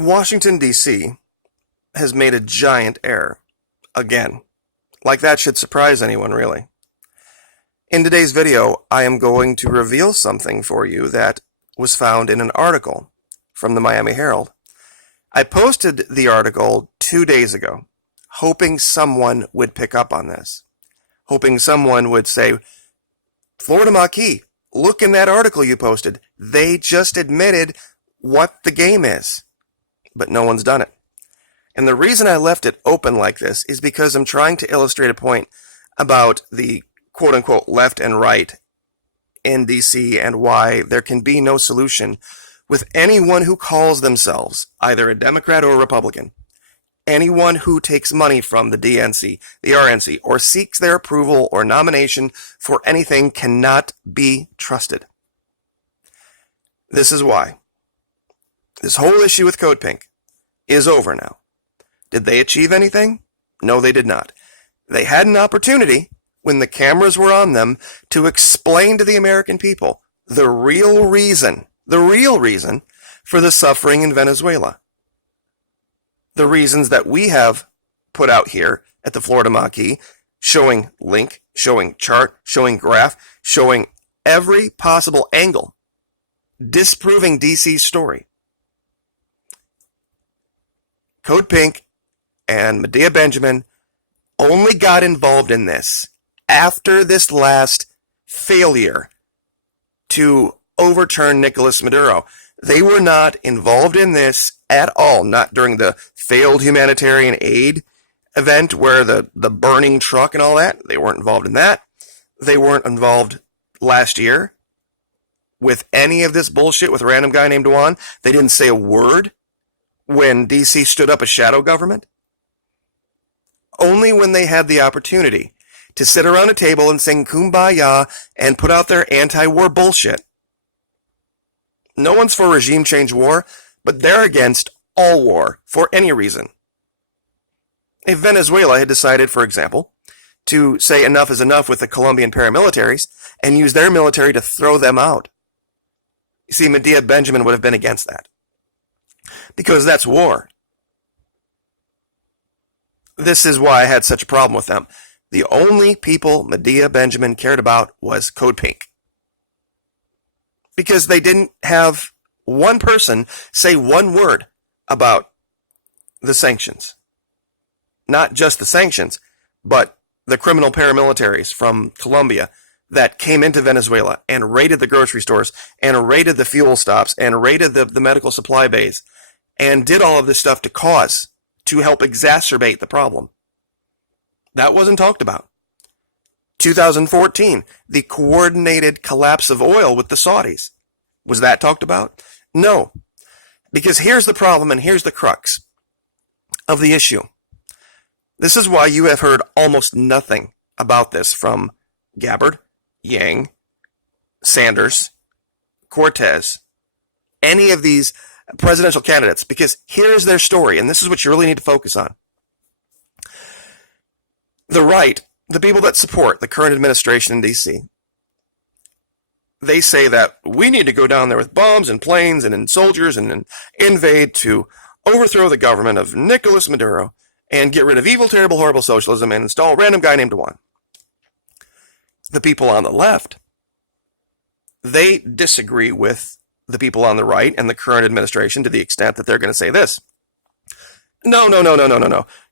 Washington, D.C. has made a giant error. Again. Like that should surprise anyone, really. In today's video, I am going to reveal something for you that was found in an article from the Miami Herald. I posted the article 2 days ago, hoping someone would pick up on this. Hoping someone would say, Florida Maquis, look in that article you posted. They just admitted what the game is. But no one's done it. And the reason I left it open like this is because I'm trying to illustrate a point about the quote-unquote left and right in D.C. and why there can be no solution with anyone who calls themselves either a Democrat or a Republican. Anyone who takes money from the DNC, the RNC, or seeks their approval or nomination for anything cannot be trusted. This is why. This whole issue with Code Pink is over now. Did they achieve anything? No, they did not. They had an opportunity when the cameras were on them to explain to the American people the real reason for the suffering in Venezuela. The reasons that we have put out here at the Florida Maquis, showing link, showing chart, showing graph, showing every possible angle, disproving DC's story. Code Pink and Medea Benjamin only got involved in this after this last failure to overturn Nicolas Maduro. They were not involved in this at all, not during the failed humanitarian aid event where the burning truck and all that. They weren't involved in that. They weren't involved last year with any of this bullshit with a random guy named Juan. They didn't say a word when DC stood up a shadow government. Only when they had the opportunity to sit around a table and sing Kumbaya and put out their anti-war bullshit. No one's for regime change war, but they're against all war for any reason. If Venezuela had decided, for example, to say enough is enough with the Colombian paramilitaries and use their military to throw them out, you see, Medea Benjamin would have been against that. Because that's war. This is why I had such a problem with them. The only people Medea Benjamin cared about was Code Pink. Because they didn't have one person say one word about the sanctions. Not just the sanctions, but the criminal paramilitaries from Colombia that came into Venezuela and raided the grocery stores and raided the fuel stops and raided the medical supply bays and did all of this stuff to help exacerbate the problem. That wasn't talked about. 2014, the coordinated collapse of oil with the Saudis. Was that talked about? No. Because here's the problem and here's the crux of the issue. This is why you have heard almost nothing about this from Gabbard, Yang, Sanders, Cortez, any of these presidential candidates, because here's their story, and this is what you really need to focus on. The right, the people that support the current administration in D.C., they say that we need to go down there with bombs and planes and soldiers and invade to overthrow the government of Nicolas Maduro and get rid of evil, terrible, horrible socialism and install a random guy named Juan. The people on the left, they disagree with the people on the right and the current administration to the extent that they're going to say this. No.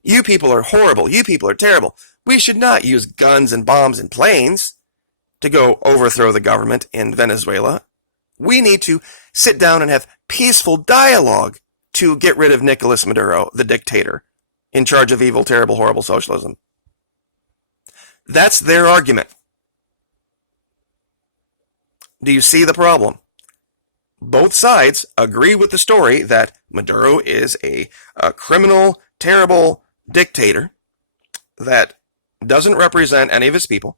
You people are horrible. You people are terrible. We should not use guns and bombs and planes to go overthrow the government in Venezuela. We need to sit down and have peaceful dialogue to get rid of Nicolas Maduro, the dictator, in charge of evil, terrible, horrible socialism. That's their argument. Do you see the problem? Both sides agree with the story that Maduro is a criminal, terrible dictator that doesn't represent any of his people,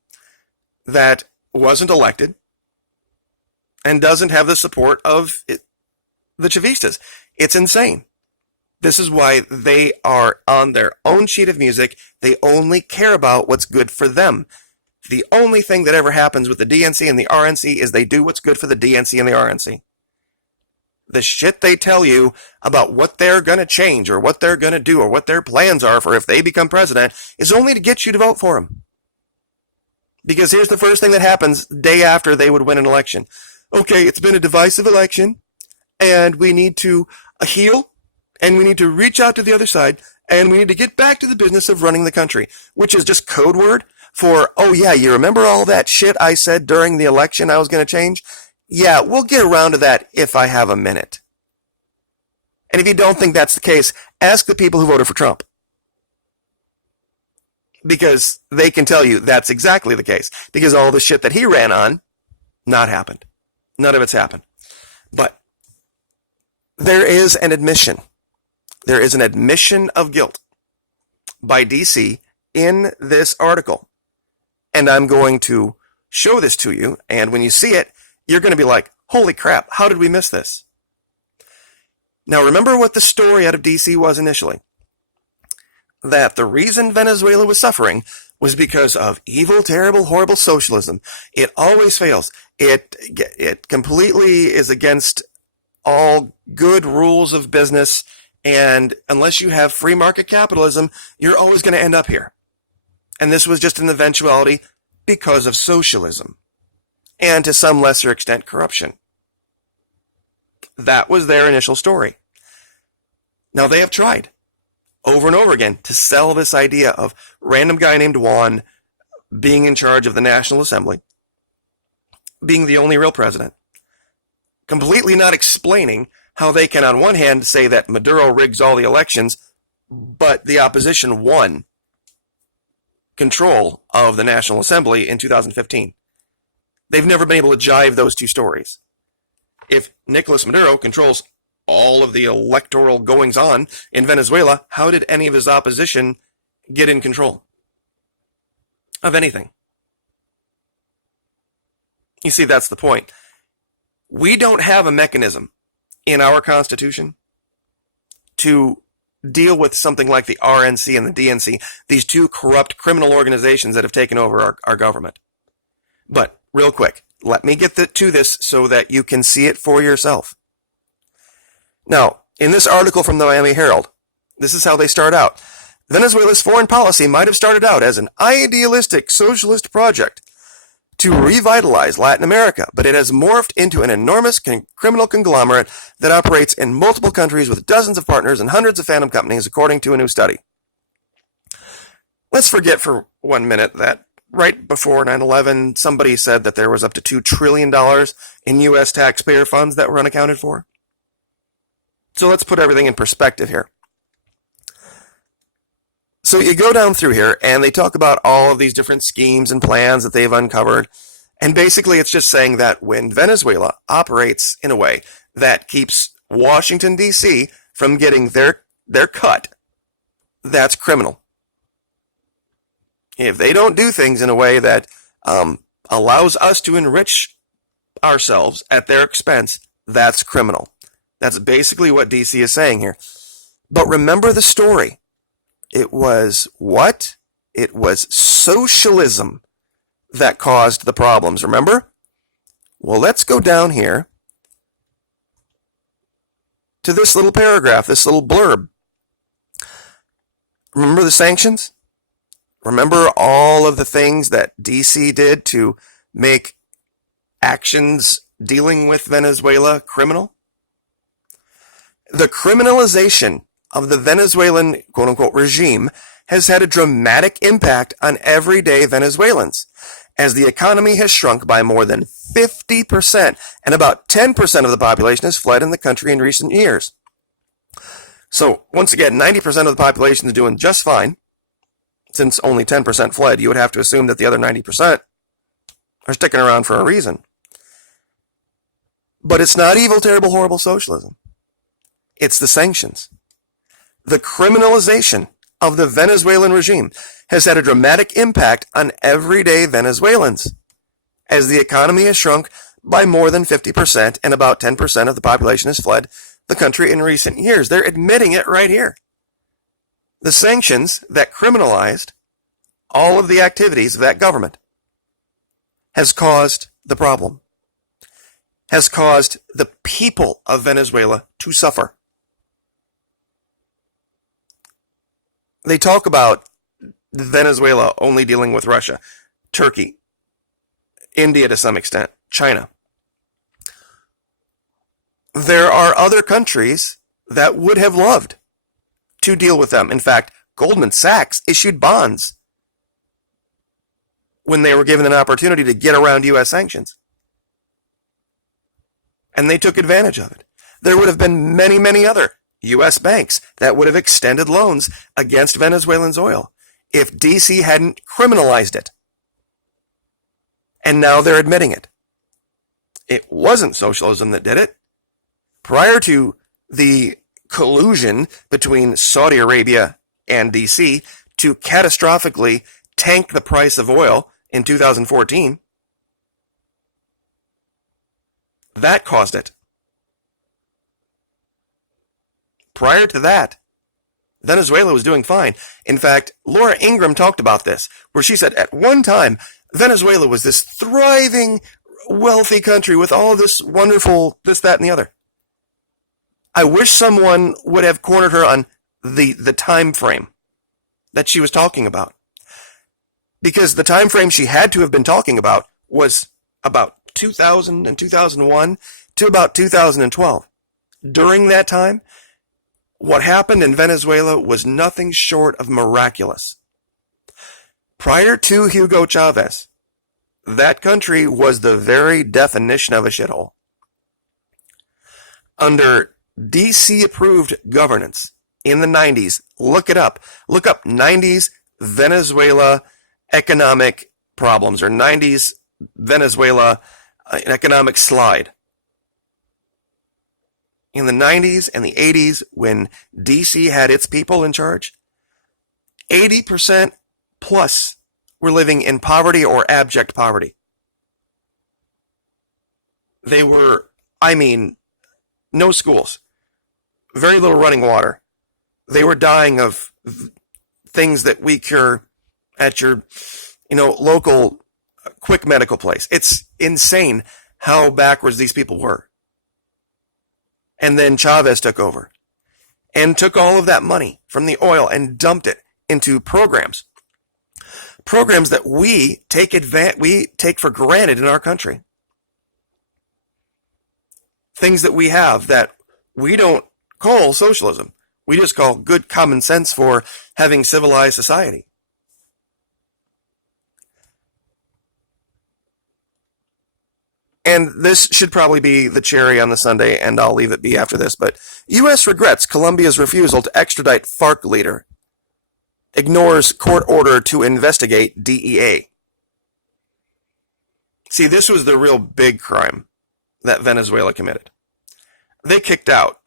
that wasn't elected, and doesn't have the support of the Chavistas. It's insane. This is why they are on their own sheet of music. They only care about what's good for them. The only thing that ever happens with the DNC and the RNC is they do what's good for the DNC and the RNC. The shit they tell you about what they're going to change or what they're going to do or what their plans are for if they become president is only to get you to vote for them. Because here's the first thing that happens the day after they would win an election. Okay, it's been a divisive election, and we need to heal, and we need to reach out to the other side, and we need to get back to the business of running the country, which is just code word for, oh yeah, you remember all that shit I said during the election I was going to change? Yeah, we'll get around to that if I have a minute. And if you don't think that's the case, ask the people who voted for Trump. Because they can tell you that's exactly the case. Because all the shit that he ran on, not happened. None of it's happened. But there is an admission. There is an admission of guilt by DC in this article. And I'm going to show this to you. And when you see it, you're going to be like, holy crap, how did we miss this? Now, remember what the story out of DC was initially. That the reason Venezuela was suffering was because of evil, terrible, horrible socialism. It always fails. It completely is against all good rules of business. And unless you have free market capitalism, you're always going to end up here. And this was just an eventuality because of socialism. And to some lesser extent, corruption. That was their initial story. Now, they have tried over and over again to sell this idea of random guy named Juan being in charge of the National Assembly, being the only real president, completely not explaining how they can, on one hand, say that Maduro rigs all the elections, but the opposition won control of the National Assembly in 2015. They've never been able to jive those two stories. If Nicolas Maduro controls all of the electoral goings-on in Venezuela, how did any of his opposition get in control of anything? You see, that's the point. We don't have a mechanism in our Constitution to deal with something like the RNC and the DNC, these two corrupt criminal organizations that have taken over our government. But real quick, let me get to this so that you can see it for yourself. Now, in this article from the Miami Herald, this is how they start out. Venezuela's foreign policy might have started out as an idealistic socialist project to revitalize Latin America, but it has morphed into an enormous criminal conglomerate that operates in multiple countries with dozens of partners and hundreds of phantom companies, according to a new study. Let's forget for 1 minute that right before 9/11, somebody said that there was up to $2 trillion in U.S. taxpayer funds that were unaccounted for. So let's put everything in perspective here. So you go down through here, and they talk about all of these different schemes and plans that they've uncovered. And basically, it's just saying that when Venezuela operates in a way that keeps Washington, D.C. from getting their cut, that's criminal. If they don't do things in a way that allows us to enrich ourselves at their expense, that's criminal. That's basically what D.C. is saying here. But remember the story. It was what? It was socialism that caused the problems, remember? Well, let's go down here to this little paragraph, this little blurb. Remember the sanctions? Remember all of the things that DC did to make actions dealing with Venezuela criminal? The criminalization of the Venezuelan quote-unquote regime has had a dramatic impact on everyday Venezuelans, as the economy has shrunk by more than 50%, and about 10% of the population has fled in the country in recent years. So, once again, 90% of the population is doing just fine. Since only 10% fled, you would have to assume that the other 90% are sticking around for a reason. But it's not evil, terrible, horrible socialism. It's the sanctions. The criminalization of the Venezuelan regime has had a dramatic impact on everyday Venezuelans, as the economy has shrunk by more than 50% and about 10% of the population has fled the country in recent years. They're admitting it right here. The sanctions that criminalized all of the activities of that government has caused the problem. has caused the people of Venezuela to suffer. They talk about Venezuela only dealing with Russia, Turkey, India to some extent, China. There are other countries that would have loved to deal with them. In fact, Goldman Sachs issued bonds when they were given an opportunity to get around U.S. sanctions. And they took advantage of it. There would have been many, many other U.S. banks that would have extended loans against Venezuelan oil if D.C. hadn't criminalized it. And now they're admitting it. It wasn't socialism that did it. Prior to the collusion between Saudi Arabia and D.C. to catastrophically tank the price of oil in 2014, that caused it. Prior to that, Venezuela was doing fine. In fact, Laura Ingraham talked about this, where she said at one time, Venezuela was this thriving, wealthy country with all this wonderful this, that, and the other. I wish someone would have cornered her on the time frame that she was talking about. Because the time frame she had to have been talking about was about 2000 and 2001 to about 2012. During that time, what happened in Venezuela was nothing short of miraculous. Prior to Hugo Chavez, that country was the very definition of a shithole. Under DC-approved governance in the 90s, look it up. Look up 90s Venezuela economic problems or 90s Venezuela economic slide. In the 90s and the 80s, when DC had its people in charge, 80% plus were living in poverty or abject poverty. They were, no schools, very little running water. They were dying of things that we cure at your, local quick medical place. It's insane how backwards these people were. And then Chavez took over and took all of that money from the oil and dumped it into programs that we take for granted in our country. Things that we have that we don't call socialism. We just call good common sense for having civilized society. And this should probably be the cherry on the sundae, and I'll leave it be after this, but U.S. regrets Colombia's refusal to extradite FARC leader. Ignores court order to investigate DEA. See, this was the real big crime that Venezuela committed. They kicked out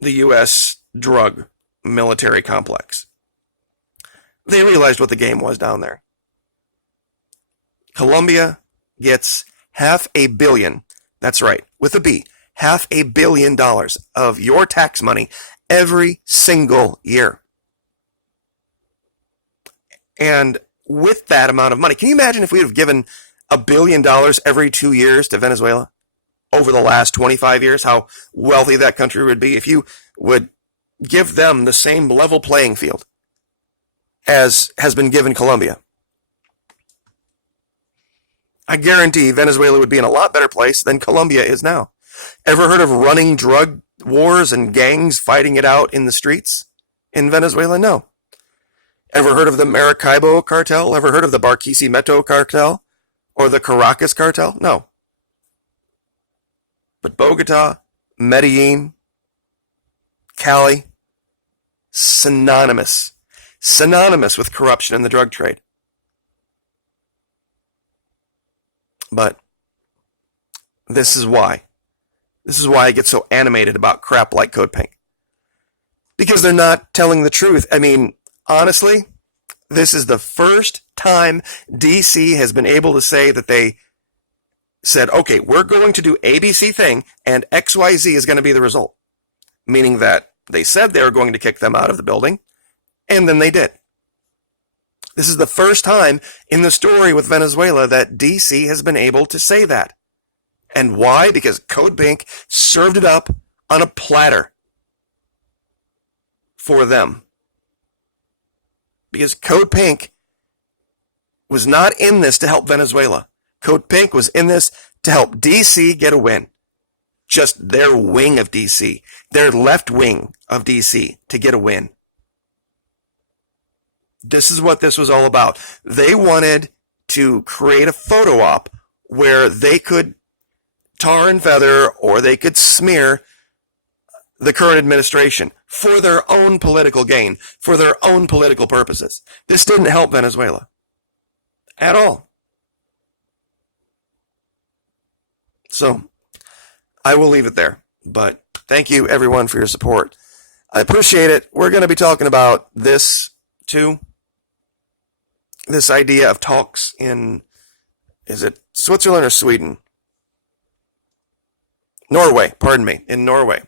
the U.S. drug military complex. They realized what the game was down there. Colombia gets $500 million, that's right, with a B, $500 million of your tax money every single year. And with that amount of money, can you imagine if we would have given $1 billion every 2 years to Venezuela over the last 25 years, how wealthy that country would be if you would give them the same level playing field as has been given Colombia? I guarantee Venezuela would be in a lot better place than Colombia is now. Ever heard of running drug wars and gangs fighting it out in the streets in Venezuela? No. Ever heard of the Maracaibo cartel? Ever heard of the Barquisimeto cartel? Or the Caracas cartel? No. But Bogota, Medellin, Cali, synonymous with corruption in the drug trade. But this is why I get so animated about crap like Code Pink. Because they're not telling the truth. Honestly, this is the first time DC has been able to say that they said, okay, we're going to do ABC thing and XYZ is going to be the result. Meaning that they said they were going to kick them out of the building, and then they did. This is the first time in the story with Venezuela that DC has been able to say that. And why? Because Code Pink served it up on a platter for them. Because Code Pink was not in this to help Venezuela. Code Pink was in this to help DC get a win. Just their wing of DC, their left wing of DC to get a win. This is what this was all about. They wanted to create a photo op where they could tar and feather or they could smear the current administration for their own political gain, for their own political purposes. This didn't help Venezuela at all. So I will leave it there, but thank you everyone for your support. I appreciate it. We're going to be talking about this too. This idea of talks in, is it Switzerland or Sweden? Norway, pardon me, in Norway.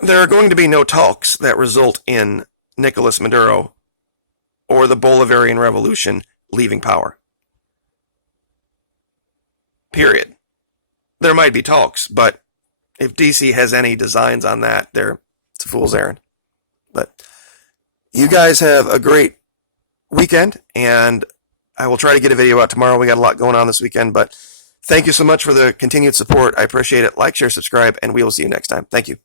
There are going to be no talks that result in Nicolas Maduro or the Bolivarian Revolution leaving power. Period. There might be talks, but if DC has any designs on that, it's a fool's errand. But you guys have a great weekend, and I will try to get a video out tomorrow. We got a lot going on this weekend, but thank you so much for the continued support. I appreciate it. Like, share, subscribe, and we will see you next time. Thank you.